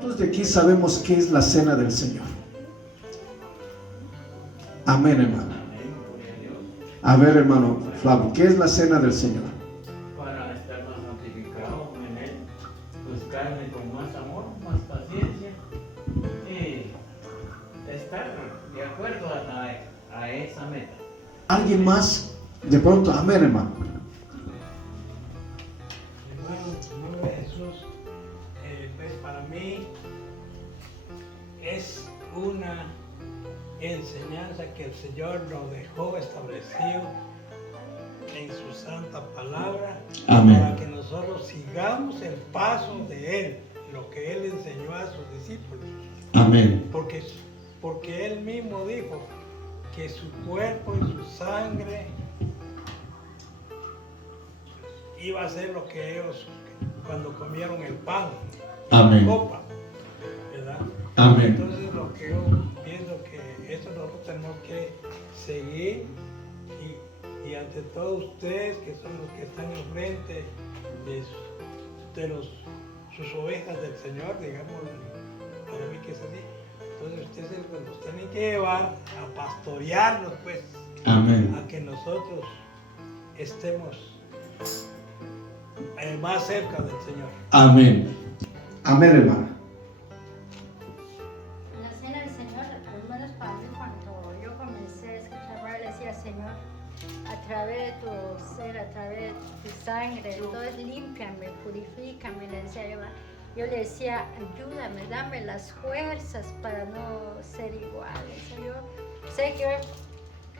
¿Cuántos de aquí sabemos qué es la cena del Señor? Amén, hermano. A ver, hermano Flavio, ¿qué es la cena del Señor? Para estar más santificados en Él, buscarme con más amor, más paciencia y estar de acuerdo a esa meta. ¿Alguien más? De pronto, amén, hermano. Hermano, en el nombre de Jesús, pues para mí es una enseñanza que el Señor nos dejó establecido en su santa palabra. Amén. Para que nosotros sigamos el paso de Él, lo que Él enseñó a sus discípulos. Amén. Porque Él mismo dijo que su cuerpo y su sangre iba a ser lo que ellos cuando comieron el pan, Amén. la copa, ¿verdad? Amén. Entonces lo que yo pienso que eso nosotros tenemos que seguir y ante todo ustedes que son los que están enfrente de sus ovejas del Señor, digamos, para mí que es así. Entonces ustedes los tienen que llevar a pastorearlos, pues, Amén. a que nosotros estemos más cerca del Señor. Amén. Amén, hermana. La cena del Señor, al menos para mí, cuando yo comencé a escuchar, le decía, Señor, a través de tu ser, a través de tu sangre, entonces límpiame, purifícame, le decía yo. Yo le decía, ayúdame, dame las fuerzas para no ser igual. Yo sé que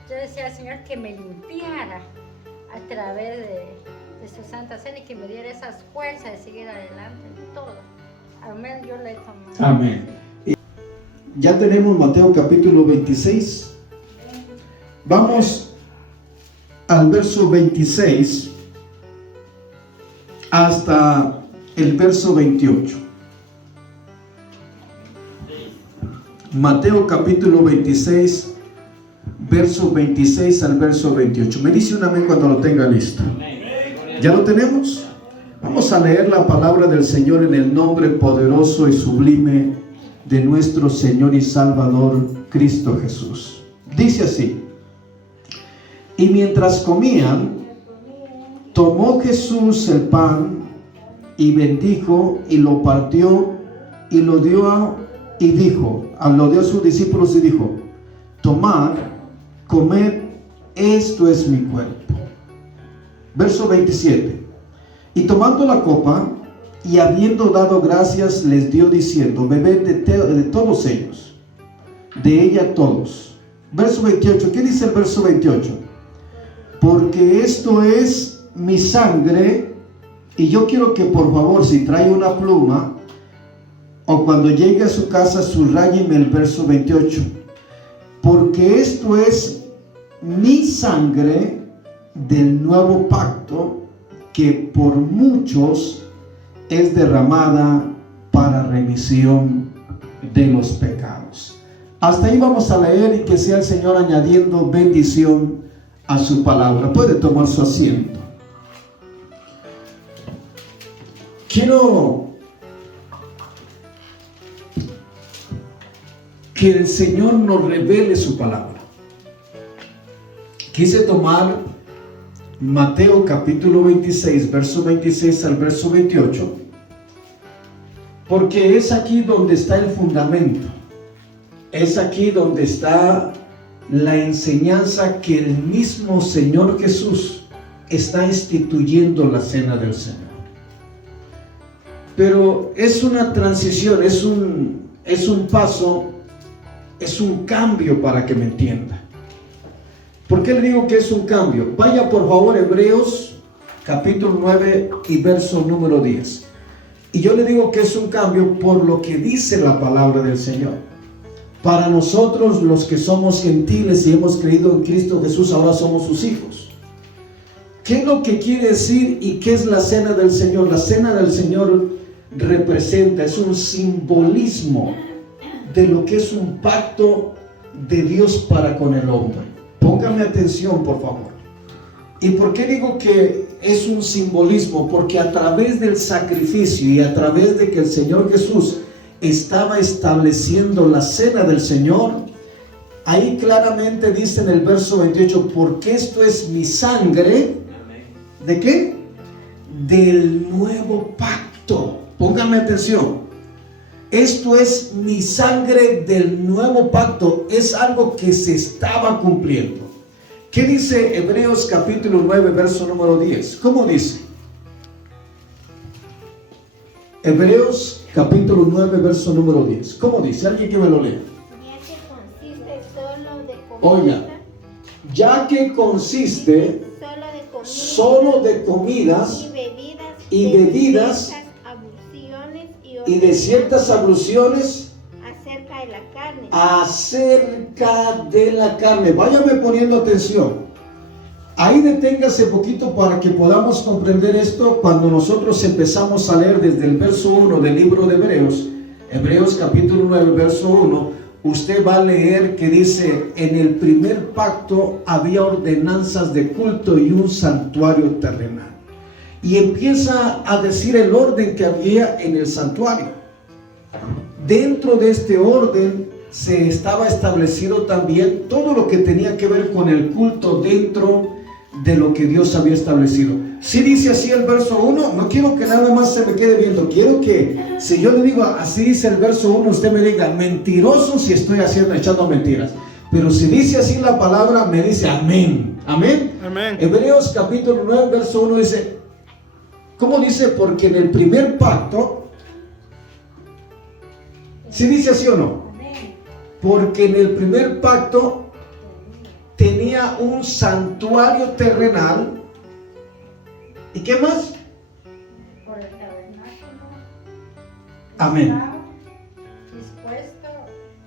yo decía al Señor que me limpiara a través de su Santa Cena y que me diera esas fuerzas de seguir adelante en todo. Amén, yo le tomo. Amén. Ya tenemos Mateo capítulo 26. Vamos al verso 26 hasta el verso 28. Mateo capítulo 26, verso 26 al verso 28. Me dice un amén cuando lo tenga listo. ¿Ya lo tenemos? Vamos a leer la palabra del Señor en el nombre poderoso y sublime de nuestro Señor y Salvador Cristo Jesús. Dice así: y mientras comían, tomó Jesús el pan y bendijo y lo partió y lo dio a sus discípulos y dijo: tomad, comed, esto es mi cuerpo. Verso 27. Y tomando la copa y habiendo dado gracias, les dio diciendo: bebed de todos ellos, de ella todos. Verso 28. ¿Qué dice el verso 28? Porque esto es mi sangre. Y yo quiero que por favor, si trae una pluma o cuando llegue a su casa, subrayeme el verso 28. Porque esto es mi sangre del nuevo pacto, que por muchos es derramada para remisión de los pecados. Hasta ahí vamos a leer y que sea el Señor añadiendo bendición a su palabra. Puede tomar su asiento. Quiero que el Señor nos revele su palabra. Quise tomar Mateo capítulo 26, verso 26 al verso 28, porque es aquí donde está el fundamento, es aquí donde está la enseñanza que el mismo Señor Jesús está instituyendo la cena del Señor. Pero es una transición, es un paso, es un cambio para que me entienda. ¿Por qué le digo que es un cambio? Vaya por favor Hebreos capítulo 9 y verso número 10. Y yo le digo que es un cambio por lo que dice la palabra del Señor. Para nosotros los que somos gentiles y hemos creído en Cristo Jesús, ahora somos sus hijos. ¿Qué es lo que quiere decir y qué es la cena del Señor? La cena del Señor representa, es un simbolismo de lo que es un pacto de Dios para con el hombre. Póngame atención, por favor. ¿Y por qué digo que es un simbolismo? Porque a través del sacrificio y a través de que el Señor Jesús estaba estableciendo la cena del Señor. Ahí claramente dice en el verso 28, porque esto es mi sangre. ¿De qué? Del nuevo pacto. Pónganme atención. Esto es mi sangre del nuevo pacto. Es algo que se estaba cumpliendo. ¿Qué dice Hebreos capítulo 9, verso número 10? ¿Cómo dice? Hebreos capítulo 9, verso número 10. ¿Cómo dice? ¿Alguien que me lo lea? Oiga, ya que consiste solo de comidas y bebidas y de ciertas abluciones acerca de la carne. Váyame poniendo atención. Ahí deténgase poquito para que podamos comprender esto cuando nosotros empezamos a leer desde el verso 1 del libro de Hebreos, Hebreos capítulo 9, verso 1. Usted va a leer que dice, en el primer pacto había ordenanzas de culto y un santuario terrenal. Y empieza a decir el orden que había en el santuario. Dentro de este orden se estaba establecido también todo lo que tenía que ver con el culto dentro de lo que Dios había establecido. Si dice así el verso 1, no quiero que nada más se me quede viendo, quiero que si yo le digo así dice el verso 1, usted me diga mentiroso si estoy echando mentiras. Pero si dice así la palabra, me dice amén. Amén. Amén. Hebreos capítulo 9, verso 1 dice, ¿cómo dice? Porque en el primer pacto, ¿sí dice así o no? Porque en el primer pacto tenía un santuario terrenal. ¿Y qué más? Por el tabernáculo. Amén. Dispuesto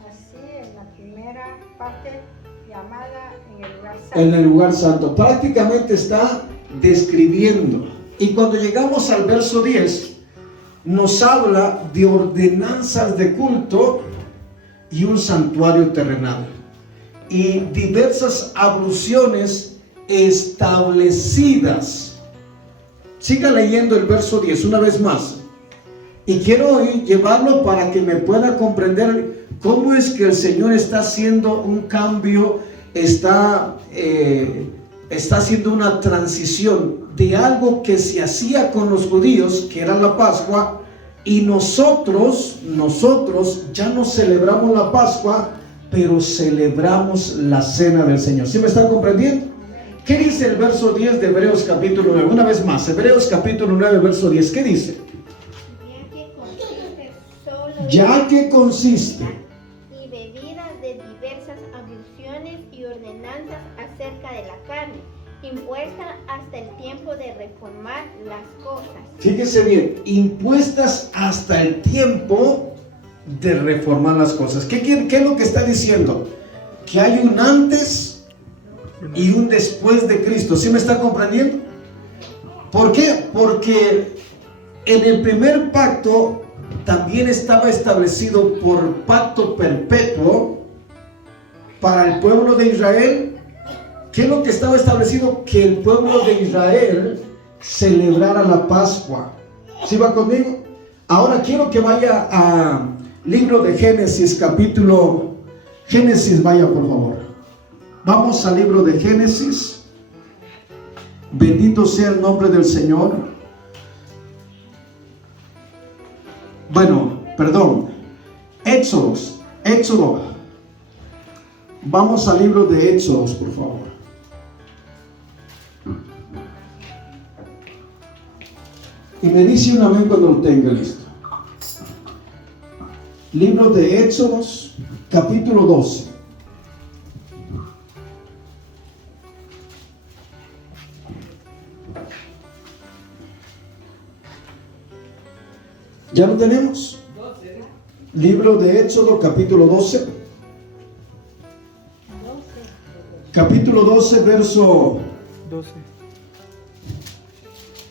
así en la primera parte llamada en el lugar santo. En el lugar santo. Prácticamente está describiendo. Y cuando llegamos al verso 10, nos habla de ordenanzas de culto y un santuario terrenal. Y diversas abluciones establecidas. Siga leyendo el verso 10 una vez más. Y quiero hoy llevarlo para que me pueda comprender cómo es que el Señor está haciendo un cambio, está haciendo una transición de algo que se hacía con los judíos, que era la Pascua, y nosotros ya no celebramos la Pascua, pero celebramos la cena del Señor. ¿Sí me están comprendiendo? ¿Qué dice el verso 10 de Hebreos capítulo 9? Una vez más, Hebreos capítulo 9, verso 10. ¿Qué dice? Ya que consiste y bebidas de diversas abluciones y ordenanzas acerca de la carne, impuesta hasta el tiempo de reformar las cosas. Fíjese bien, impuestas hasta el tiempo de reformar las cosas. ¿Qué es lo que está diciendo? Que hay un antes y un después de Cristo. ¿Sí me está comprendiendo? ¿Por qué? Porque en el primer pacto también estaba establecido por pacto perpetuo para el pueblo de Israel. ¿Qué es lo que estaba establecido? Que el pueblo de Israel celebrara la Pascua. ¿Sí va conmigo? Ahora quiero que vaya a libro de Génesis, capítulo Génesis, vaya por favor. Vamos al libro de Génesis. Bendito sea el nombre del Señor. Bueno, perdón. Éxodo. Vamos al libro de Éxodos, por favor. Y me dice un amén cuando lo tenga listo. Libro de Éxodos, capítulo 12. ¿Ya lo tenemos? Libro de Éxodo, capítulo 12. Capítulo 12, verso 12.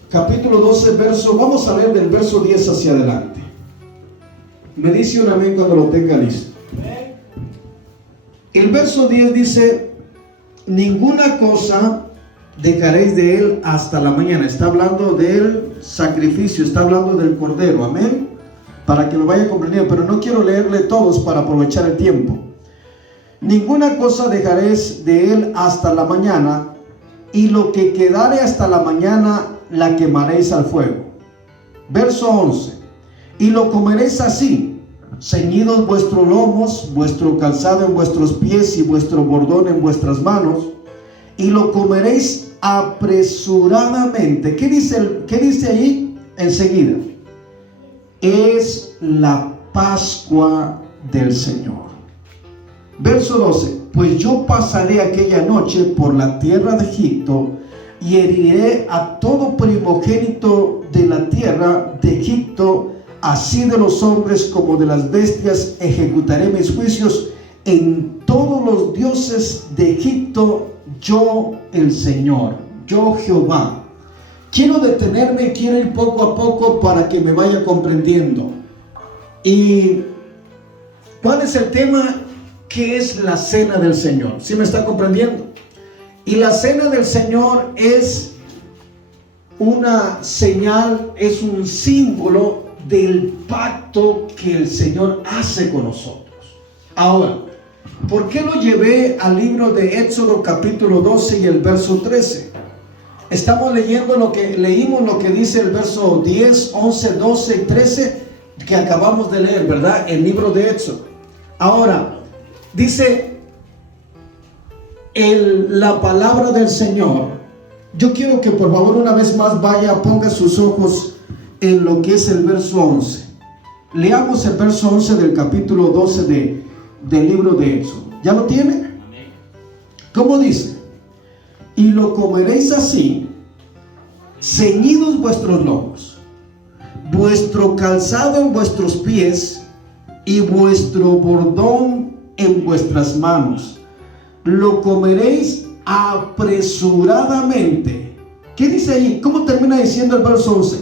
Capítulo 12, verso, vamos a leer del verso 10 hacia adelante. Me dice un amén cuando lo tenga listo. El verso 10 dice: ninguna cosa dejaréis de él hasta la mañana. Está hablando del sacrificio, está hablando del cordero, amén. para que me vaya comprendiendo, pero no quiero leerle todos para aprovechar el tiempo. Ninguna cosa dejaréis de él hasta la mañana, y lo que quedare hasta la mañana la quemaréis al fuego. Verso 11. Y lo comeréis así, ceñidos vuestros lomos, vuestro calzado en vuestros pies y vuestro bordón en vuestras manos, y lo comeréis apresuradamente. ¿Qué dice ahí? Enseguida. Es la Pascua del Señor. Verso 12. Pues yo pasaré aquella noche por la tierra de Egipto y heriré a todo primogénito de la tierra de Egipto, así de los hombres como de las bestias ejecutaré mis juicios en todos los dioses de Egipto, yo el Señor, yo Jehová. Quiero detenerme, quiero ir poco a poco para que me vaya comprendiendo. ¿Y cuál es el tema? ¿Qué es la cena del Señor? ¿Sí me está comprendiendo? Y la cena del Señor es una señal, es un símbolo del pacto que el Señor hace con nosotros. Ahora, ¿por qué lo llevé al libro de Éxodo capítulo 12 y el verso 13? Estamos leímos lo que dice el verso 10, 11, 12 y 13 que acabamos de leer, ¿verdad? El libro de Éxodo. Ahora, dice la palabra del Señor. Yo quiero que por favor una vez más ponga sus ojos en lo que es el verso 11. Leamos el verso 11 del capítulo 12 del libro de Éxodo. ¿Ya lo tiene? ¿Cómo dice? Y lo comeréis así, ceñidos vuestros lomos, vuestro calzado en vuestros pies y vuestro bordón en vuestras manos. Lo comeréis apresuradamente. ¿Qué dice ahí? ¿Cómo termina diciendo el verso 11?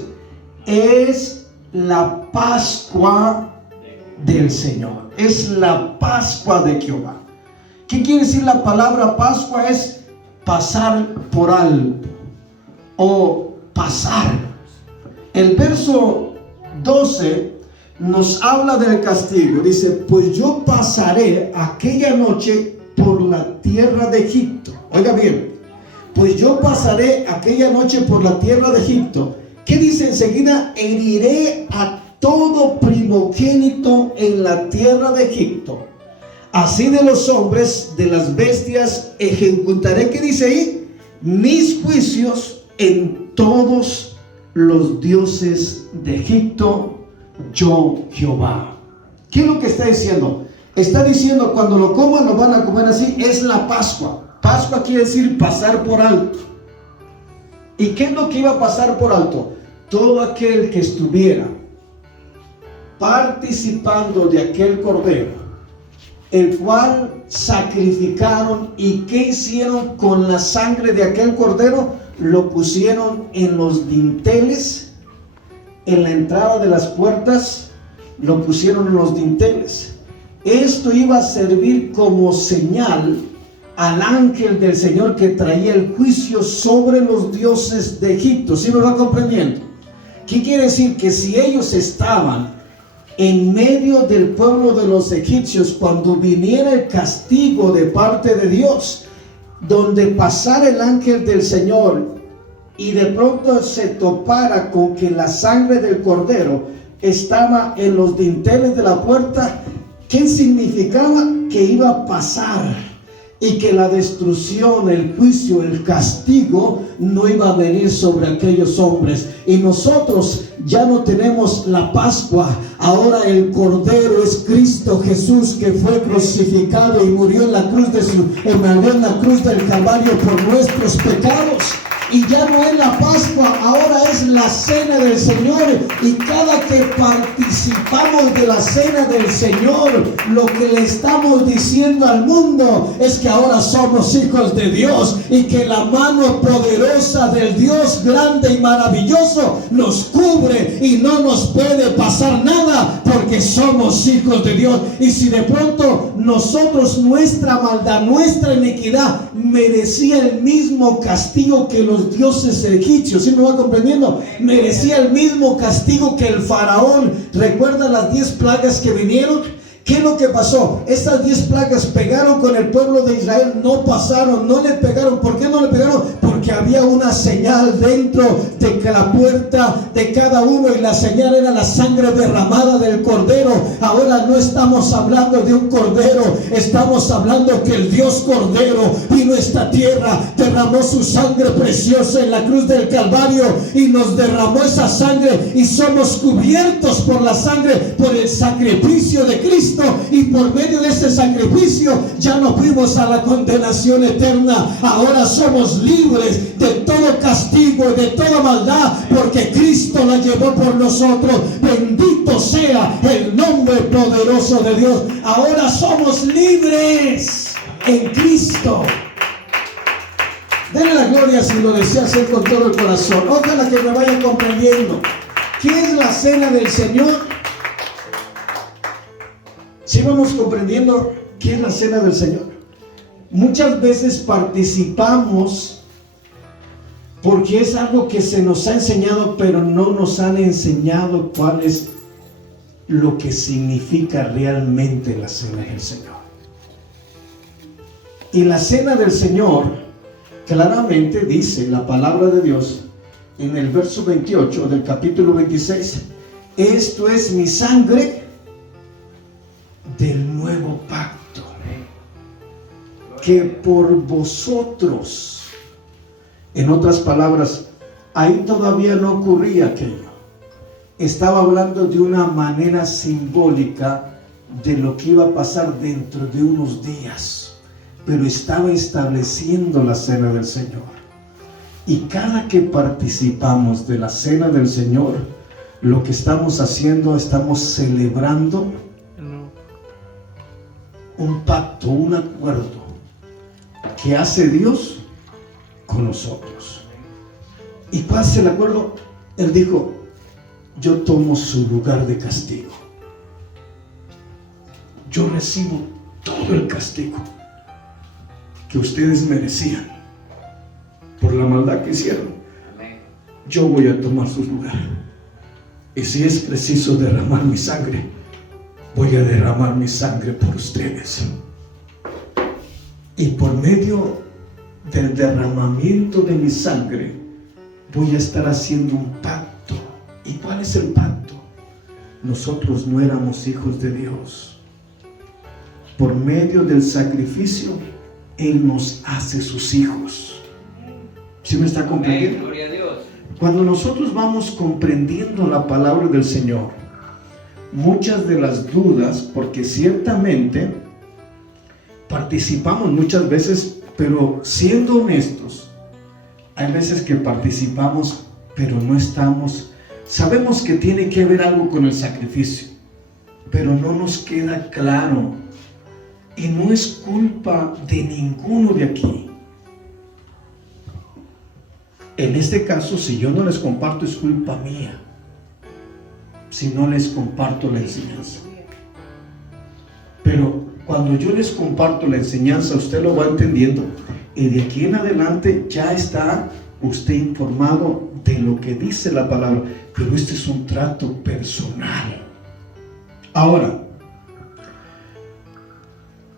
Es la Pascua del Señor. Es la Pascua de Jehová. ¿Qué quiere decir la palabra Pascua? Es pasar por alto o pasar. El verso 12 nos habla del castigo. Dice, pues yo pasaré aquella noche por la tierra de Egipto. Oiga bien, pues yo pasaré aquella noche por la tierra de Egipto. ¿Qué dice enseguida? Heriré a todo primogénito en la tierra de Egipto, así de los hombres, de las bestias, ejecutaré, ¿qué dice ahí? Mis juicios en todos los dioses de Egipto, yo Jehová. ¿Qué es lo que está diciendo? Está diciendo, cuando lo coman, lo van a comer así. Es la Pascua. Pascua quiere decir pasar por alto. ¿Y qué es lo que iba a pasar por alto? Todo aquel que estuviera participando de aquel cordero, el cual sacrificaron. ¿Y qué hicieron con la sangre de aquel cordero? Lo pusieron en los dinteles, en la entrada de las puertas, lo pusieron en los dinteles. Esto iba a servir como señal al ángel del Señor que traía el juicio sobre los dioses de Egipto. ¿Sí me va comprendiendo? ¿Qué quiere decir? Que si ellos estaban en medio del pueblo de los egipcios, cuando viniera el castigo de parte de Dios, donde pasara el ángel del Señor y de pronto se topara con que la sangre del cordero estaba en los dinteles de la puerta, ¿qué significaba? Que iba a pasar y que la destrucción, el juicio, el castigo no iba a venir sobre aquellos hombres. Y nosotros ya no tenemos la Pascua. Ahora el Cordero es Cristo Jesús, que fue crucificado y murió en la cruz del Calvario por nuestros pecados. Y ya no es la Pascua, ahora es la cena del Señor. Y cada que participamos de la cena del Señor, lo que le estamos diciendo al mundo es que ahora somos hijos de Dios, y que la mano poderosa del Dios grande y maravilloso nos cubre y no nos puede pasar nada, porque somos hijos de Dios. Y si de pronto nosotros, nuestra maldad, nuestra iniquidad merecía el mismo castigo que los dioses egipcios, ¿sí me va comprendiendo? Merecía el mismo castigo que el faraón. ¿Recuerda las 10 plagas que vinieron? ¿Qué es lo que pasó? Estas 10 plagas pegaron con el pueblo de Israel, no pasaron, no le pegaron. ¿Por qué no le pegaron? Porque había una señal dentro de la puerta de cada uno, y la señal era la sangre derramada del cordero. Ahora no estamos hablando de un cordero, estamos hablando que el Dios Cordero vino a esta tierra, derramó su sangre preciosa en la cruz del Calvario y nos derramó esa sangre, y somos cubiertos por la sangre, por el sacrificio de Cristo. Y por medio de ese sacrificio ya no fuimos a la condenación eterna. Ahora somos libres de todo castigo y de toda maldad, porque Cristo la llevó por nosotros. Bendito sea el nombre poderoso de Dios. Ahora somos libres en Cristo. Denle la gloria si lo desea hacer con todo el corazón. Ojalá que me vayan comprendiendo. ¿Qué es la cena del Señor? Si vamos comprendiendo qué es la cena del Señor. Muchas veces participamos porque es algo que se nos ha enseñado, pero no nos han enseñado cuál es lo que significa realmente la cena del Señor. Y la cena del Señor claramente dice la palabra de Dios en el verso 28 del capítulo 26: esto es mi sangre del nuevo pacto, que por vosotros. En otras palabras, ahí todavía no ocurría aquello. Estaba hablando de una manera simbólica de lo que iba a pasar dentro de unos días, pero estaba estableciendo la cena del Señor. Y cada que participamos de la cena del Señor, lo que estamos haciendo, estamos celebrando un pacto, un acuerdo que hace Dios con nosotros. ¿Y cuál es el acuerdo? Él dijo: yo tomo su lugar de castigo. Yo recibo todo el castigo que ustedes merecían por la maldad que hicieron. Yo voy a tomar su lugar. Y si es preciso derramar mi sangre, voy a derramar mi sangre por ustedes. Y por medio del derramamiento de mi sangre, voy a estar haciendo un pacto. ¿Y cuál es el pacto? Nosotros no éramos hijos de Dios. Por medio del sacrificio, Él nos hace sus hijos. ¿Sí me está comprendiendo? Gloria a Dios. Cuando nosotros vamos comprendiendo la palabra del Señor, muchas de las dudas, porque ciertamente participamos muchas veces, pero siendo honestos, hay veces que participamos, pero no estamos. Sabemos que tiene que haber algo con el sacrificio, pero no nos queda claro. Y no es culpa de ninguno de aquí. En este caso, si yo no les comparto, es culpa mía si no les comparto la enseñanza. Pero cuando yo les comparto la enseñanza, usted lo va entendiendo, y de aquí en adelante ya está usted informado de lo que dice la palabra. Pero este es un trato personal. Ahora,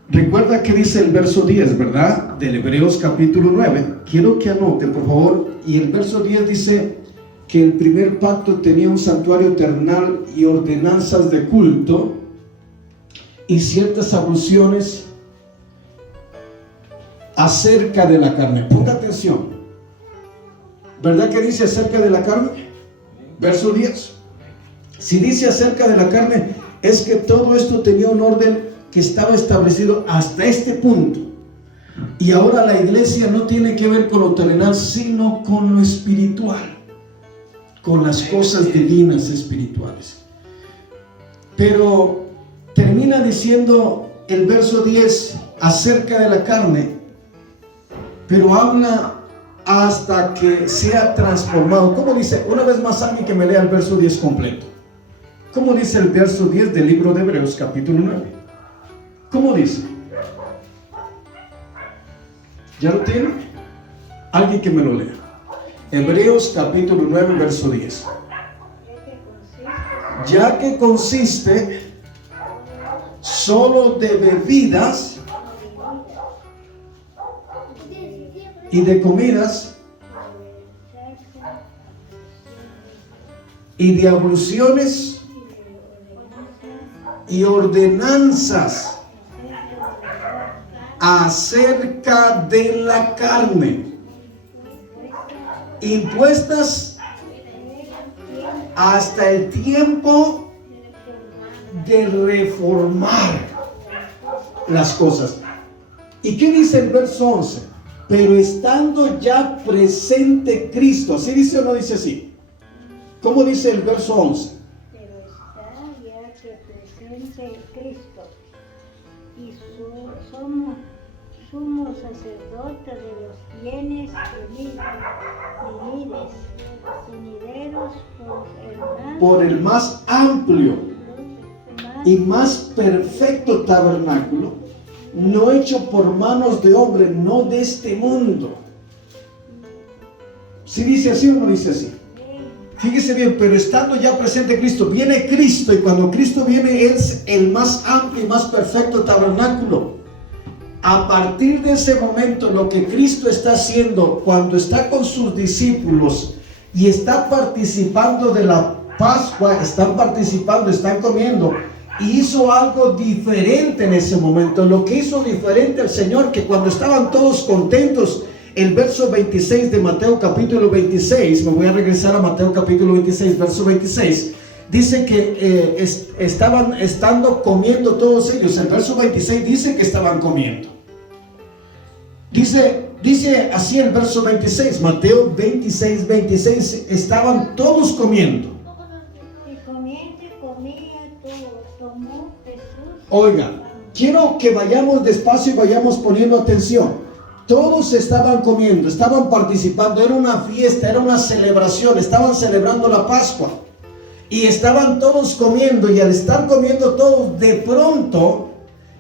recuerda que dice el verso 10, ¿verdad? Del Hebreos capítulo 9. Quiero que anote, por favor. Y el verso 10 dice que el primer pacto tenía un santuario terrenal y ordenanzas de culto y ciertas abluciones acerca de la carne. Ponga atención. ¿Verdad que dice acerca de la carne? Verso 10. Si dice acerca de la carne, es que todo esto tenía un orden que estaba establecido hasta este punto. Y ahora la iglesia no tiene que ver con lo terrenal, sino con lo espiritual, con las cosas divinas espirituales. Pero termina diciendo el verso 10 acerca de la carne, pero habla hasta que sea transformado. ¿Cómo dice? Una vez más, alguien que me lea el verso 10 completo. ¿Cómo dice el verso 10 del libro de Hebreos capítulo 9? ¿Cómo dice? ¿Ya lo tiene? Alguien que me lo lea. Hebreos capítulo 9, verso 10. Ya que consiste solo de bebidas y de comidas y de abluciones y ordenanzas acerca de la carne, impuestas hasta el tiempo de reformar las cosas. ¿Y qué dice el verso 11? Pero estando ya presente Cristo, ¿así dice o no dice así? ¿Cómo dice el verso 11? Pero está ya que presente Cristo y somos sumo sacerdote de los bienes venideros por el más amplio y más perfecto tabernáculo, no hecho por manos de hombre, no de este mundo. ¿Sí dice así o no dice así? Fíjese bien, pero estando ya presente Cristo, viene Cristo, y cuando Cristo viene es el más amplio y más perfecto tabernáculo. A partir de ese momento, lo que Cristo está haciendo cuando está con sus discípulos y está participando de la Pascua, están participando, están comiendo, y hizo algo diferente en ese momento. Lo que hizo diferente el Señor, que cuando estaban todos contentos, el verso 26 de Mateo capítulo 26, me voy a regresar a Mateo capítulo 26, verso 26, dice que estando comiendo todos ellos. El verso 26 dice que estaban comiendo. Dice así el verso 26, Mateo 26, 26, estaban todos comiendo. y comiendo comía tomó Jesús. Oiga, quiero que vayamos despacio y vayamos poniendo atención. Todos estaban comiendo, estaban participando, era una fiesta, era una celebración, estaban celebrando la Pascua. Y estaban todos comiendo, y al estar comiendo todos, de pronto,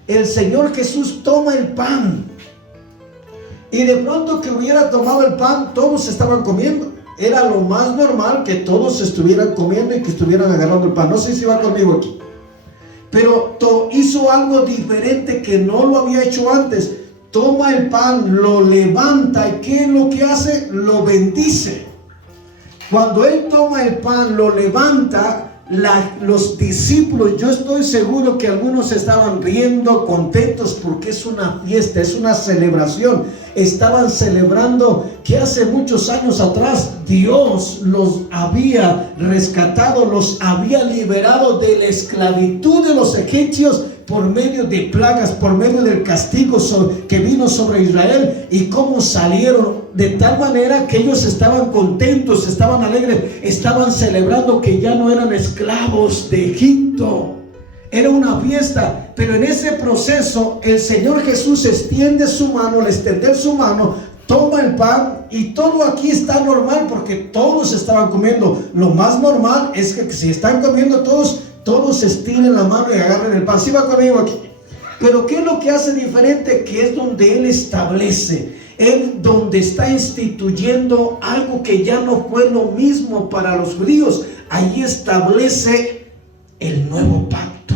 el Señor Jesús toma el pan. Y de pronto que hubiera tomado el pan, todos estaban comiendo. Era lo más normal que todos estuvieran comiendo y que estuvieran agarrando el pan. No sé si va conmigo aquí. Pero hizo algo diferente que no lo había hecho antes. Toma el pan, lo levanta, y ¿qué es lo que hace? Lo bendice. Cuando él toma el pan, lo levanta, los discípulos, yo estoy seguro que algunos estaban riendo, contentos, porque es una fiesta, es una celebración. Estaban celebrando que hace muchos años atrás Dios los había rescatado, los había liberado de la esclavitud de los egipcios por medio de plagas, por medio del castigo que vino sobre Israel, y cómo salieron, de tal manera que ellos estaban contentos, estaban alegres, estaban celebrando que ya no eran esclavos de Egipto. Era una fiesta, pero en ese proceso el Señor Jesús extiende su mano. Al extender su mano, toma el pan, y todo aquí está normal porque todos estaban comiendo. Lo más normal es que si están comiendo todos estiren la mano y agarren el pan. ¿Sí va conmigo aquí? Pero ¿qué es lo que hace diferente? Que es donde Él establece, Él donde está instituyendo algo que ya no fue lo mismo para los judíos. Ahí establece el nuevo pacto,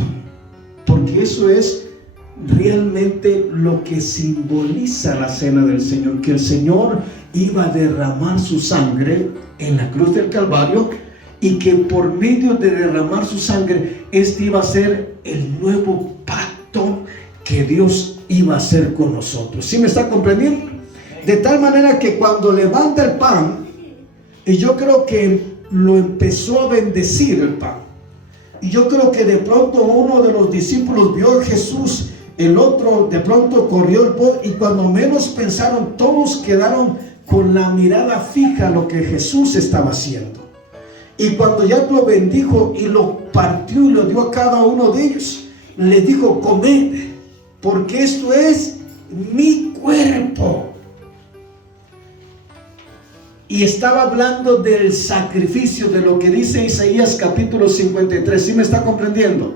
porque eso es realmente lo que simboliza la cena del Señor, que el Señor iba a derramar su sangre en la cruz del Calvario, y que por medio de derramar su sangre, este iba a ser el nuevo pacto que Dios iba a hacer con nosotros. ¿Sí me está comprendiendo? De tal manera que cuando levanta el pan, y yo creo que lo empezó a bendecir el pan, y yo creo que de pronto uno de los discípulos vio a Jesús, el otro de pronto corrió el pan, y cuando menos pensaron, todos quedaron con la mirada fija a lo que Jesús estaba haciendo. Y cuando ya lo bendijo y lo partió y lo dio a cada uno de ellos, les dijo: comed, porque esto es mi cuerpo. Y y estaba hablando del sacrificio, de lo que dice Isaías capítulo 53. ¿Sí me está comprendiendo?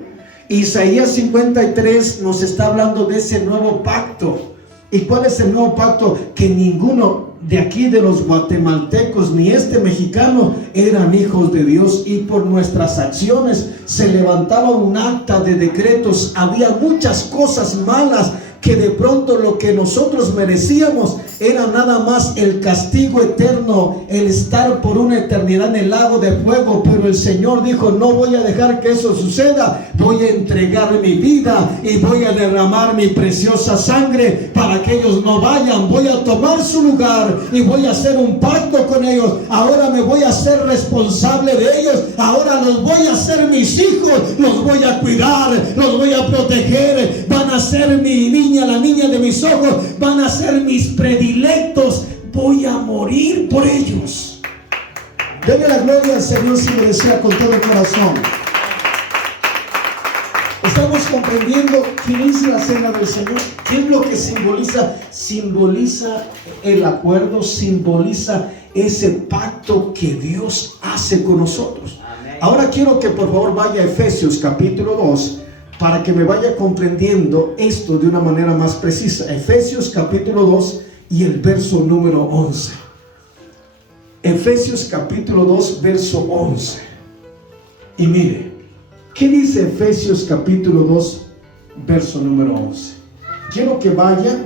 Isaías 53 nos está hablando de ese nuevo pacto. ¿Y cuál es el nuevo pacto? Que ninguno de aquí, de los guatemaltecos, ni este mexicano, eran hijos de Dios, y por nuestras acciones se levantaba un acta de decretos. Había muchas cosas malas que de pronto lo que nosotros merecíamos era nada más el castigo eterno, el estar por una eternidad en el lago de fuego. Pero el Señor dijo: no voy a dejar que eso suceda, voy a entregar mi vida y voy a derramar mi preciosa sangre para que ellos no vayan. Voy a tomar su lugar y voy a hacer un pacto con ellos. Ahora me voy a hacer responsable de ellos. Ahora los voy a hacer mis hijos, los voy a cuidar, los voy a proteger. Van a ser mi niña, la niña de mis ojos, van a ser mis predilectos. Voy a morir por ellos. Denle la gloria al Señor si lo desea con todo el corazón. Estamos comprendiendo qué es la cena del Señor. ¿Qué es lo que simboliza? Simboliza el acuerdo, simboliza ese pacto que Dios hace con nosotros. Amén. Ahora quiero que por favor vaya a Efesios capítulo 2 para que me vaya comprendiendo esto de una manera más precisa. Efesios capítulo 2 y el verso número 11. Efesios capítulo 2 verso 11. Y mire, ¿qué dice Efesios capítulo 2 verso número 11? Quiero que vayan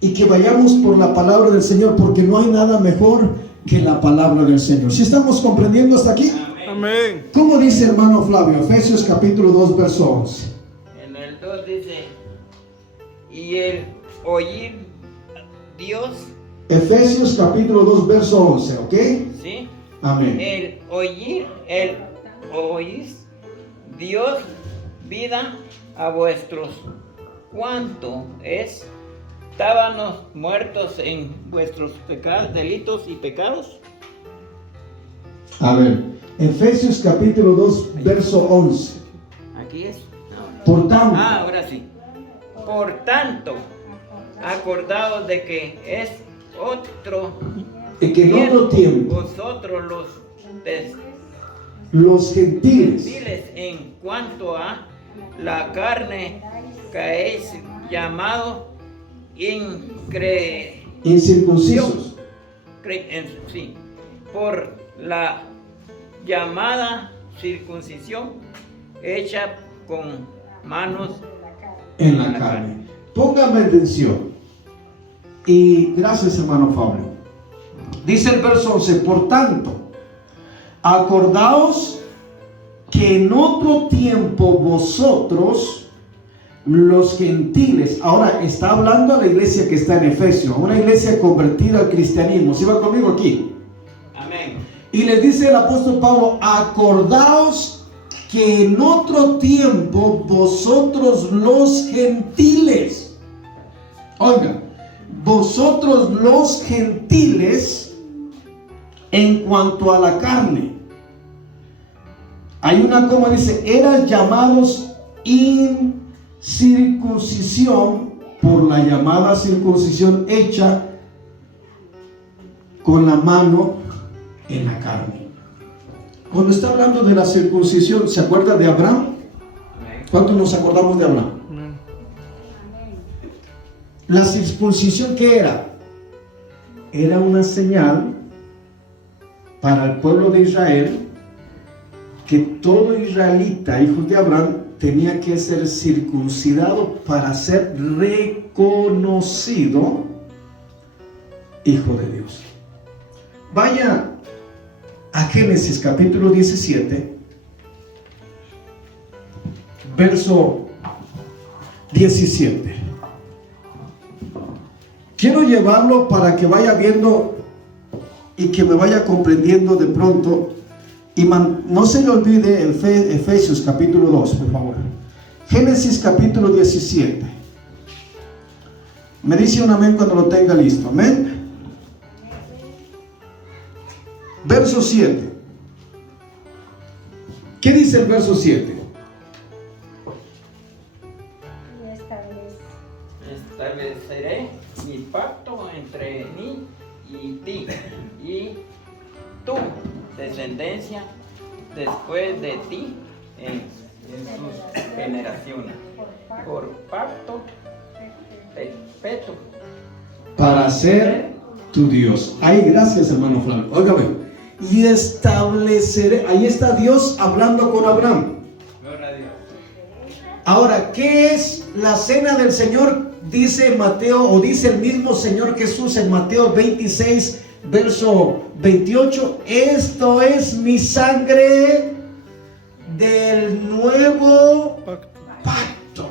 y que vayamos por la palabra del Señor, porque no hay nada mejor que la palabra del Señor. ¿Sí estamos comprendiendo hasta aquí? Amén. ¿Cómo dice, hermano Flavio? Efesios capítulo 2 verso 11. En el 2 dice: y el oír Dios. Efesios capítulo 2 verso 11, ¿ok? Sí. Amén. El oír Dios vida a vuestros, cuanto estábamos muertos en vuestros pecados, delitos y pecados. A ver, Efesios capítulo 2 verso 11. Aquí es. Por tanto. Ahora sí. Por tanto, acordaos de que es otro que en otro tiempo vosotros los gentiles en cuanto a la carne caéis llamado incircuncisos, sí, por la llamada circuncisión hecha con manos en la carne. Póngame atención. Y gracias, hermano Fabio. Dice el verso 11: por tanto, acordaos que en otro tiempo vosotros, los gentiles, ahora está hablando a la iglesia que está en Efesios, una iglesia convertida al cristianismo. ¿Sí va conmigo aquí? Amén. Y les dice el apóstol Pablo: acordaos que en otro tiempo vosotros los gentiles, oigan, vosotros los gentiles, en cuanto a la carne, hay una coma, dice, eran llamados incircuncisión por la llamada circuncisión hecha con la mano en la carne. Cuando está hablando de la circuncisión, ¿se acuerda de Abraham? ¿Cuántos nos acordamos de Abraham? La circuncisión, ¿qué era? Era una señal para el pueblo de Israel que todo israelita, hijo de Abraham, tenía que ser circuncidado para ser reconocido hijo de Dios. Vaya a Génesis capítulo 17, verso 17. Quiero llevarlo para que vaya viendo y que me vaya comprendiendo de pronto. Y no se le olvide Efesios capítulo 2, por favor. Génesis capítulo 17. Me dice un amén cuando lo tenga listo. Amén. Verso 7. ¿Qué dice el verso 7? Estableceré mi pacto entre mí y ti, y después de ti en sus generaciones, por pacto perpetuo. Para ser tu Dios. Ay, gracias, hermano Flavio. Óigame. Y estableceré. Ahí está Dios hablando con Abraham. Gloria a Dios. Ahora, ¿qué es la cena del Señor? Dice Mateo, o dice el mismo Señor Jesús en Mateo 26, verso 28. Esto es mi sangre del nuevo pacto.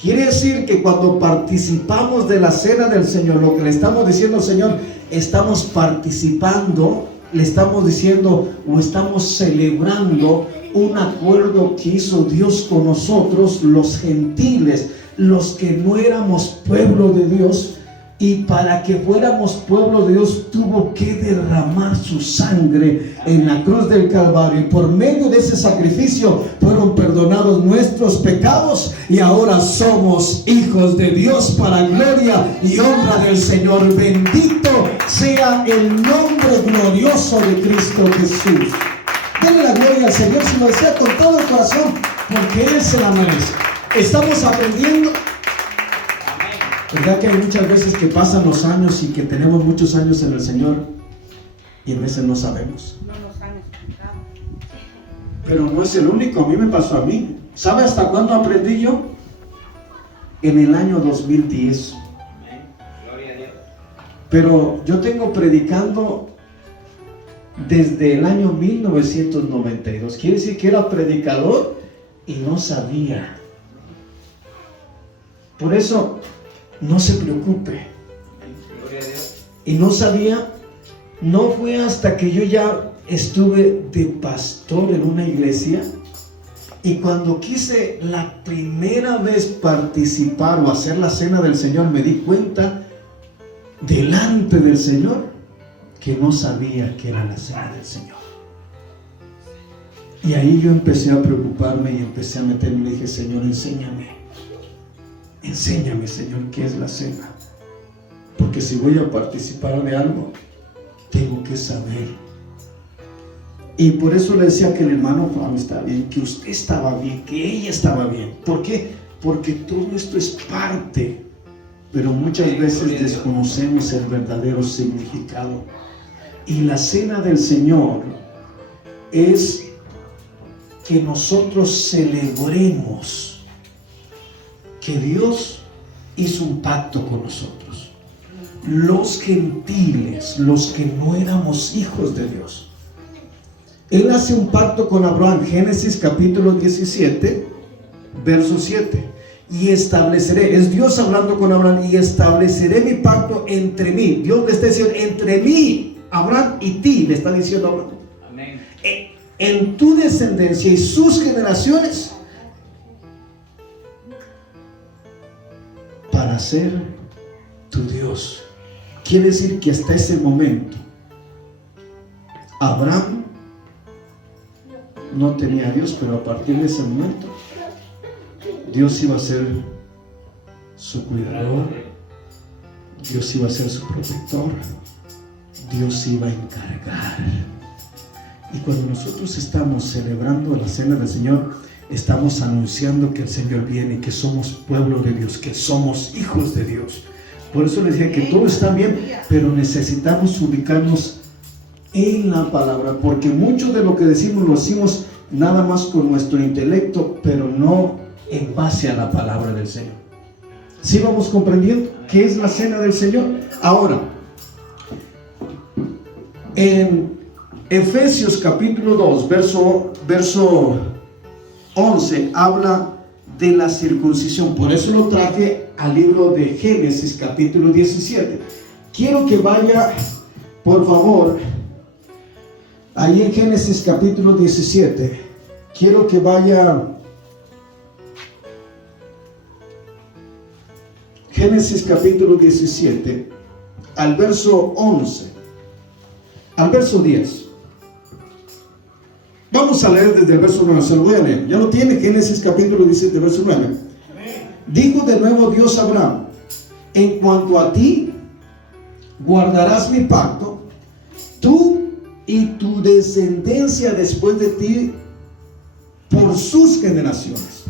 Quiere decir que cuando participamos de la cena del Señor, lo que le estamos diciendo al Señor, estamos participando, le estamos diciendo o estamos celebrando un acuerdo que hizo Dios con nosotros, los gentiles, los que no éramos pueblo de Dios. Y para que fuéramos pueblo de Dios tuvo que derramar su sangre en la cruz del Calvario. Y por medio de ese sacrificio fueron perdonados nuestros pecados. Y ahora somos hijos de Dios para gloria y honra del Señor. Bendito sea el nombre glorioso de Cristo Jesús. Denle la gloria al Señor si lo desea con todo el corazón, porque Él se la merece. Estamos aprendiendo. ¿Verdad que hay muchas veces que pasan los años y que tenemos muchos años en el Señor y a veces no sabemos? No nos han explicado. Pero no es el único, a mí me pasó a mí. ¿Sabe hasta cuándo aprendí yo? En el año 2010. Amén. Gloria a Dios. Pero yo tengo predicando desde el año 1992. Quiere decir que era predicador y no sabía. Por eso, no se preocupe. Gloria a Dios. Y no sabía, no fue hasta que yo ya estuve de pastor en una iglesia, y cuando quise la primera vez participar o hacer la cena del Señor, me di cuenta delante del Señor que no sabía que era la cena del Señor. Y ahí yo empecé a preocuparme y empecé a meterme y le dije: Señor, enséñame, Señor, qué es la cena. Porque si voy a participar de algo, tengo que saber. Y por eso le decía que el hermano Flavio estaba bien, que usted estaba bien, que ella estaba bien. ¿Por qué? Porque todo esto es parte, pero muchas veces desconocemos el verdadero significado. Y la cena del Señor es que nosotros celebremos que Dios hizo un pacto con nosotros. Los gentiles, los que no éramos hijos de Dios. Él hace un pacto con Abraham, Génesis capítulo 17, verso 7. Y estableceré, es Dios hablando con Abraham, y estableceré mi pacto entre mí. Dios le está diciendo, entre mí, Abraham, y ti, le está diciendo Abraham. Amén. En tu descendencia y sus generaciones, para ser tu Dios. Quiere decir que hasta ese momento Abraham no tenía a Dios, pero a partir de ese momento Dios iba a ser su cuidador, Dios iba a ser su protector, Dios iba a encargar. Y cuando nosotros estamos celebrando la cena del Señor, estamos anunciando que el Señor viene, que somos pueblo de Dios, que somos hijos de Dios. Por eso les dije que todo está bien, pero necesitamos ubicarnos en la palabra, porque mucho de lo que decimos lo decimos nada más con nuestro intelecto, pero no en base a la palabra del Señor. ¿Sí vamos comprendiendo qué es la cena del Señor? Ahora, en Efesios capítulo 2, verso 11, habla de la circuncisión. Por eso lo traje al libro de Génesis capítulo 17. Quiero que vaya, por favor, ahí en Génesis capítulo 17. Quiero que vaya Génesis capítulo 17 al verso 11, al verso 10. Vamos a leer desde el verso 9, se lo voy a leer. Ya lo tiene, Génesis capítulo 17, verso 9. Dijo de nuevo Dios a Abraham: en cuanto a ti, guardarás mi pacto, tú y tu descendencia después de ti por sus generaciones.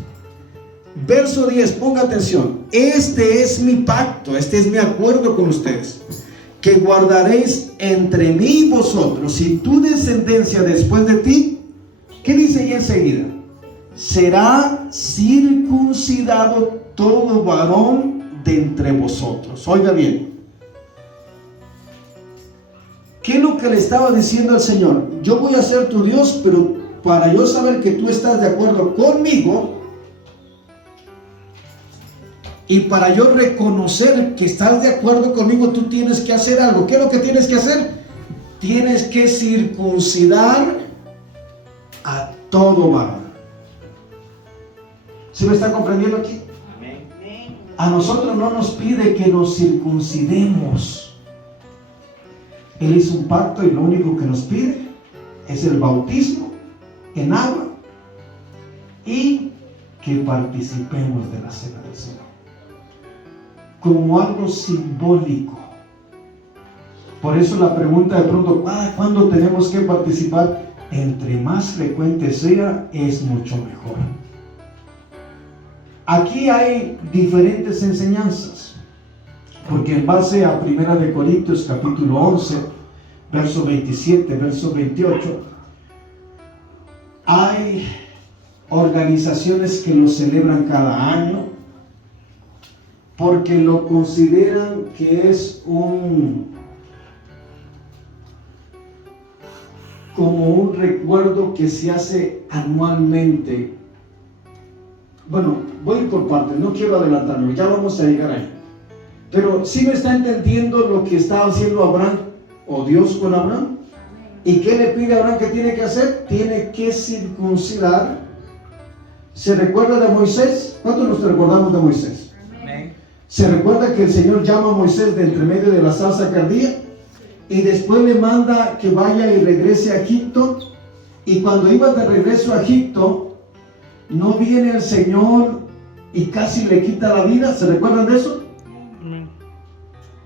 Verso 10, ponga atención. Este es mi pacto, este es mi acuerdo con ustedes, que guardaréis entre mí y vosotros y tu descendencia después de ti. ¿Qué dice ahí enseguida? Será circuncidado todo varón de entre vosotros. Oiga bien, ¿qué es lo que le estaba diciendo al Señor? Yo voy a ser tu Dios, pero para yo saber que tú estás de acuerdo conmigo y para yo reconocer que estás de acuerdo conmigo, tú tienes que hacer algo. ¿Qué es lo que tienes que hacer? Tienes que circuncidar a todo varón. ¿Sí me está comprendiendo aquí? Amén. A nosotros no nos pide que nos circuncidemos. Él hizo un pacto y lo único que nos pide es el bautismo en agua y que participemos de la cena del Señor como algo simbólico. Por eso la pregunta de pronto, ¿cuándo tenemos que participar? Entre más frecuente sea, es mucho mejor. Aquí hay diferentes enseñanzas, porque en base a 1 Corintios capítulo 11, verso 27, verso 28, hay organizaciones que lo celebran cada año porque lo consideran que es como un recuerdo que se hace anualmente. Bueno, voy por partes, no quiero adelantarme, ya vamos a llegar ahí. Pero ¿sí me está entendiendo lo que estaba haciendo Abraham o Dios con Abraham? ¿Y qué le pide a Abraham que tiene que hacer? Tiene que circuncidar. ¿Se recuerda de Moisés? ¿Cuántos nos recordamos de Moisés? Amén. ¿Se recuerda que el Señor llama a Moisés de entre medio de la zarza que ardía? Y después le manda que vaya y regrese a Egipto. Y cuando iba de regreso a Egipto, no viene el Señor y casi le quita la vida. ¿Se recuerdan de eso?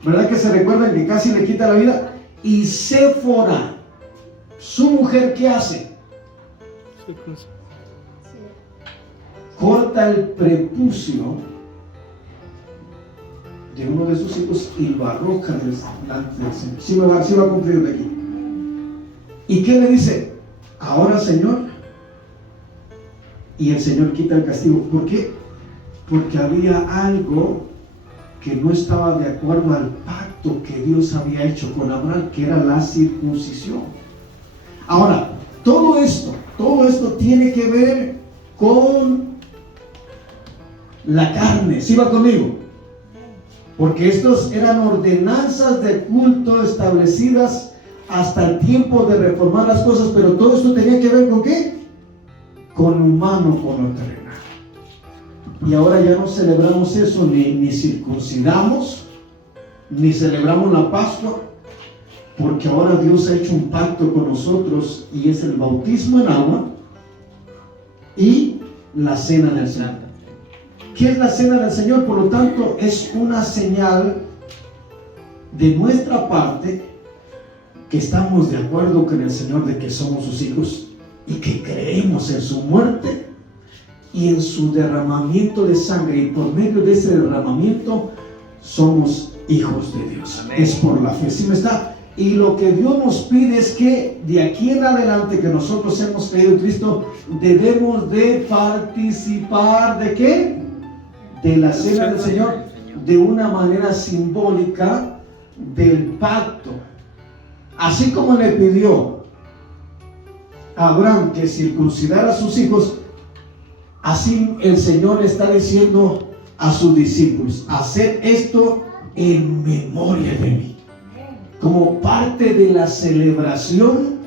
¿Verdad que se recuerdan que casi le quita la vida? Y Séfora, su mujer, ¿qué hace? Corta el prepucio de uno de sus hijos y lo arroja delante del Señor. Sí va a cumplir de aquí. ¿Y qué le dice? Ahora, Señor. Y el Señor quita el castigo. ¿Por qué? Porque había algo que no estaba de acuerdo al pacto que Dios había hecho con Abraham, que era la circuncisión. Ahora, todo esto tiene que ver con la carne. ¿Sí va conmigo? Porque estos eran ordenanzas de culto establecidas hasta el tiempo de reformar las cosas, pero todo esto tenía que ver con ¿qué? Con lo humano, con lo terrenal. Y ahora ya no celebramos eso, ni circuncidamos, ni celebramos la Pascua, porque ahora Dios ha hecho un pacto con nosotros y es el bautismo en agua y la cena del Señor. ¿Qué es la cena del Señor? Por lo tanto, es una señal de nuestra parte que estamos de acuerdo con el Señor de que somos sus hijos y que creemos en su muerte y en su derramamiento de sangre, y por medio de ese derramamiento somos hijos de Dios. Amén. Es por la fe. ¿Sí me está? Y lo que Dios nos pide es que de aquí en adelante que nosotros hemos creído en Cristo, debemos de participar ¿de qué? De la cena del Señor, de una manera simbólica del pacto. Así como le pidió a Abraham que circuncidara a sus hijos, así el Señor le está diciendo a sus discípulos: hacer esto en memoria de mí, como parte de la celebración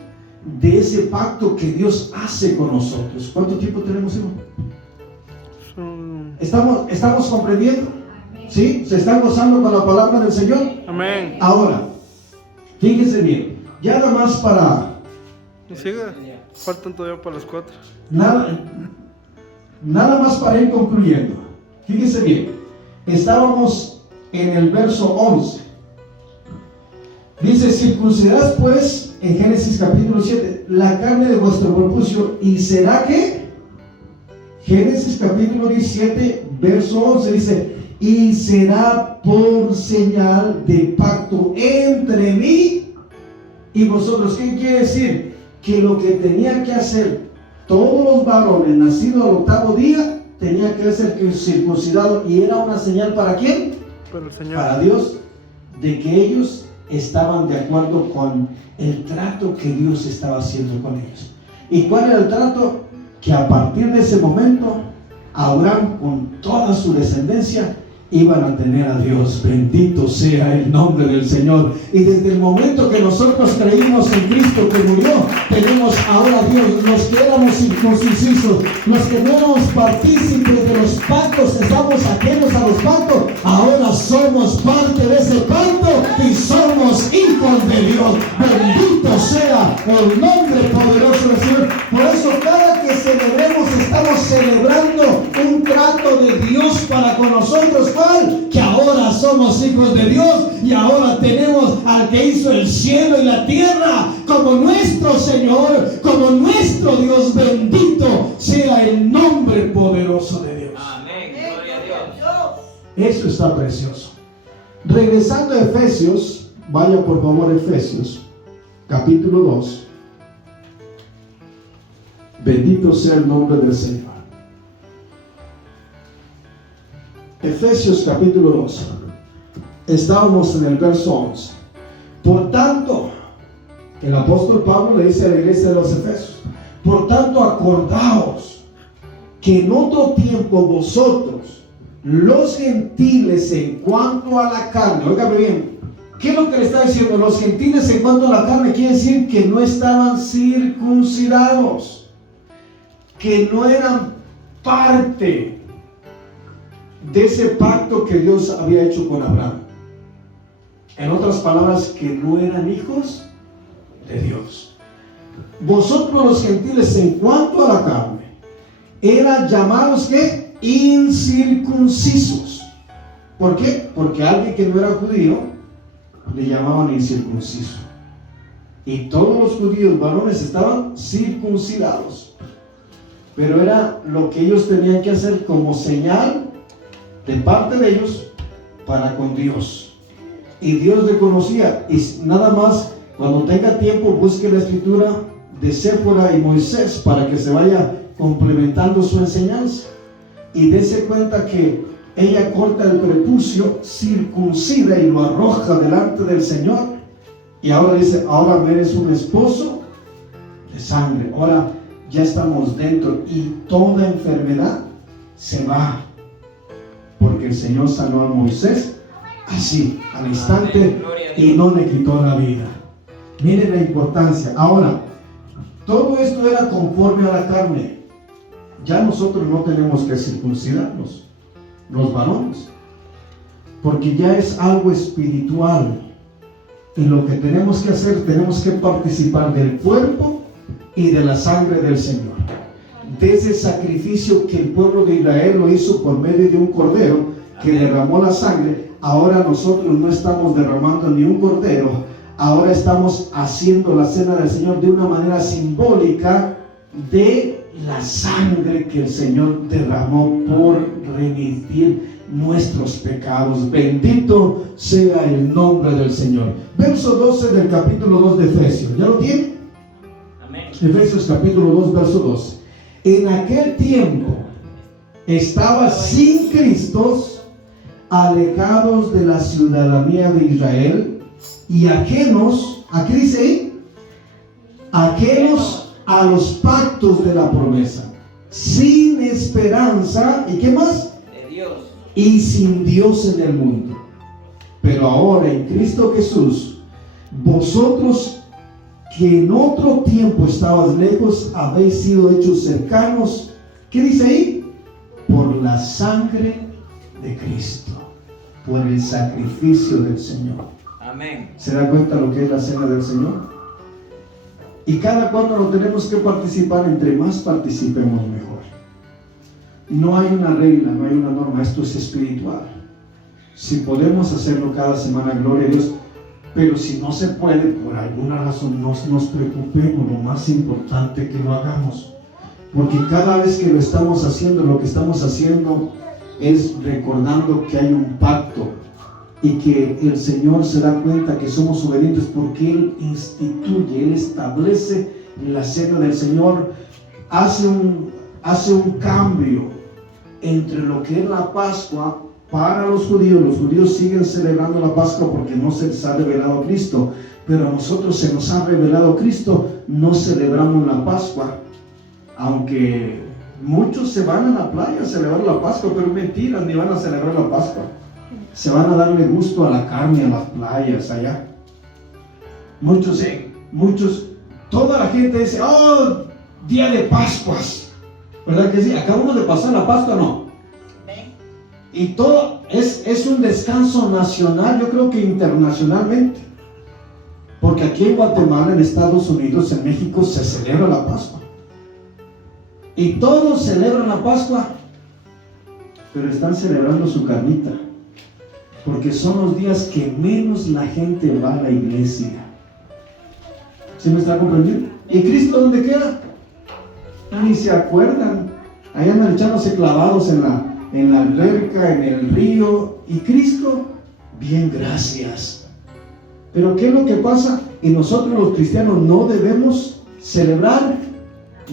de ese pacto que Dios hace con nosotros. ¿Cuánto tiempo tenemos, hijo? ¿Estamos comprendiendo? ¿Sí? ¿Se están gozando con la palabra del Señor? Amén. Ahora, fíjense bien, ya nada más para... Siga, faltan todavía para las 4. Nada más para ir concluyendo. Fíjense bien, estábamos en el verso 11. Dice: circuncidaos pues en Génesis capítulo 7, la carne de vuestro prepucio, y será que, Génesis capítulo 17, verso 11 dice, y será por señal de pacto entre mí y vosotros. ¿Qué quiere decir? Que lo que tenía que hacer todos los varones nacidos al octavo día, tenía que ser circuncidado, y era una señal ¿para quién? Para el Señor. Para Dios, de que ellos estaban de acuerdo con el trato que Dios estaba haciendo con ellos. ¿Y cuál era el trato? Que a partir de ese momento, Abraham con toda su descendencia iban a tener a Dios. Bendito sea el nombre del Señor. Y desde el momento que nosotros creímos en Cristo que murió, tenemos ahora a Dios. Los que éramos circuncisos, los que no éramos partícipes de los pactos, estamos ajenos a los pactos, ahora somos parte de ese pacto y somos hijos de Dios. Bendito sea el nombre poderoso del Señor. Por eso cada que celebremos, estamos celebrando un trato de Dios para con nosotros. ¿Cuál? Que ahora somos hijos de Dios y ahora tenemos al que hizo el cielo y la tierra como nuestro Señor, como nuestro Dios. Bendito sea el nombre poderoso de Dios. Amén. Gloria a Dios. Eso está precioso. Regresando a Efesios, vaya por favor a Efesios capítulo 2. Bendito sea el nombre del Señor. Efesios capítulo 2. Estábamos en el verso 11. Por tanto, el apóstol Pablo le dice a la iglesia de los Efesios: por tanto, acordaos que en otro tiempo vosotros, los gentiles, en cuanto a la carne, óigame bien, ¿qué es lo que le está diciendo? Los gentiles en cuanto a la carne quiere decir que no estaban circuncidados, que no eran parte de ese pacto que Dios había hecho con Abraham. En otras palabras, que no eran hijos de Dios. Vosotros los gentiles, en cuanto a la carne, eran llamados ¿qué? Incircuncisos. ¿Por qué? Porque a alguien que no era judío le llamaban incircunciso, y todos los judíos varones estaban circuncidados, pero era lo que ellos tenían que hacer como señal de parte de ellos para con Dios. Y Dios le conocía. Y nada más, cuando tenga tiempo, busque la escritura de Séfora y Moisés para que se vaya complementando su enseñanza, y dése cuenta que ella corta el prepucio, circuncida y lo arroja delante del Señor, y ahora dice: ahora eres un esposo de sangre, ahora ya estamos dentro, y toda enfermedad se va, porque el Señor sanó a Moisés así, al instante, y no le quitó la vida. Miren la importancia. Ahora, todo esto era conforme a la carne. Ya nosotros no tenemos que circuncidarnos, los varones, porque ya es algo espiritual, y lo que tenemos que hacer, tenemos que participar del cuerpo y de la sangre del Señor. De ese sacrificio que el pueblo de Israel lo hizo por medio de un cordero que derramó la sangre, ahora nosotros no estamos derramando ni un cordero, ahora estamos haciendo la cena del Señor de una manera simbólica de la sangre que el Señor derramó por remitir nuestros pecados. Bendito sea el nombre del Señor. Verso 12 del capítulo 2 de Efesios. ¿Ya lo tiene? Amén. Efesios capítulo 2, verso 12. En aquel tiempo estaba sin Cristo, alejados de la ciudadanía de Israel y ajenos, ¿a qué dice ahí? Ajenos a los pactos de la promesa, sin esperanza, ¿y qué más? De Dios. Y sin Dios en el mundo. Pero ahora en Cristo Jesús, vosotros que en otro tiempo estabas lejos, habéis sido hechos cercanos, ¿qué dice ahí? Por la sangre de Cristo, por el sacrificio del Señor. Amén. ¿Se da cuenta lo que es la cena del Señor? Y cada cuando lo tenemos que participar, entre más participemos mejor. No hay una regla, no hay una norma, esto es espiritual. Si podemos hacerlo cada semana, gloria a Dios. Pero si no se puede, por alguna razón, no nos preocupemos, lo más importante que lo hagamos. Porque cada vez que lo estamos haciendo, lo que estamos haciendo es recordando que hay un pacto y que el Señor se da cuenta que somos obedientes porque Él instituye, Él establece la cena del Señor, hace un cambio entre lo que es la Pascua para los judíos siguen celebrando la Pascua porque no se les ha revelado Cristo, pero a nosotros se nos ha revelado Cristo, no celebramos la Pascua, aunque muchos se van a la playa a celebrar la Pascua, pero mentiras, ni van a celebrar la Pascua, se van a darle gusto a la carne, a las playas allá. Muchos, toda la gente dice, oh, día de Pascuas, ¿verdad que sí? Acabamos de pasar la Pascua, ¿no? Y todo es un descanso nacional, yo creo que internacionalmente, porque aquí en Guatemala, en Estados Unidos, en México se celebra la Pascua y todos celebran la Pascua, pero están celebrando su carnita, porque son los días que menos la gente va a la iglesia. ¿Sí me está comprendiendo? ¿Y Cristo dónde queda? Ni se acuerdan, ahí andan echándose clavados en la alberca, en el río, y Cristo, bien, gracias. Pero ¿qué es lo que pasa? Y nosotros los cristianos no debemos celebrar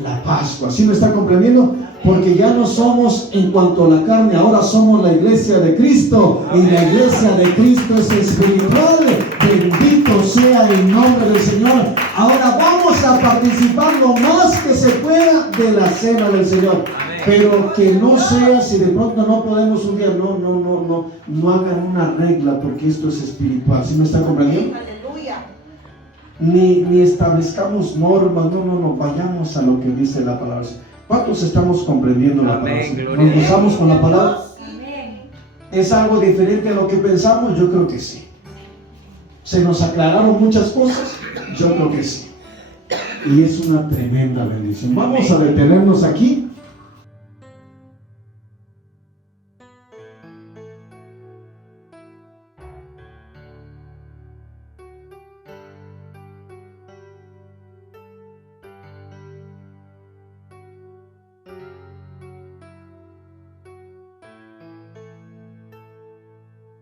la Pascua. ¿Sí me está comprendiendo? Porque ya no somos en cuanto a la carne, ahora somos la iglesia de Cristo, y la iglesia de Cristo es espiritual. Bendito sea el nombre del Señor. Ahora vamos a participar lo más que se pueda de la cena del Señor. Pero que no sea, si de pronto no podemos un día, no hagan una regla, porque esto es espiritual. ¿Sí me están comprendiendo? Ni establezcamos normas, no, vayamos a lo que dice la palabra. ¿Cuántos estamos comprendiendo la palabra? ¿Nos gozamos con la palabra? ¿Es algo diferente a lo que pensamos? Yo creo que sí. ¿Se nos aclararon muchas cosas? Yo creo que sí. Y es una tremenda bendición. Vamos a detenernos aquí.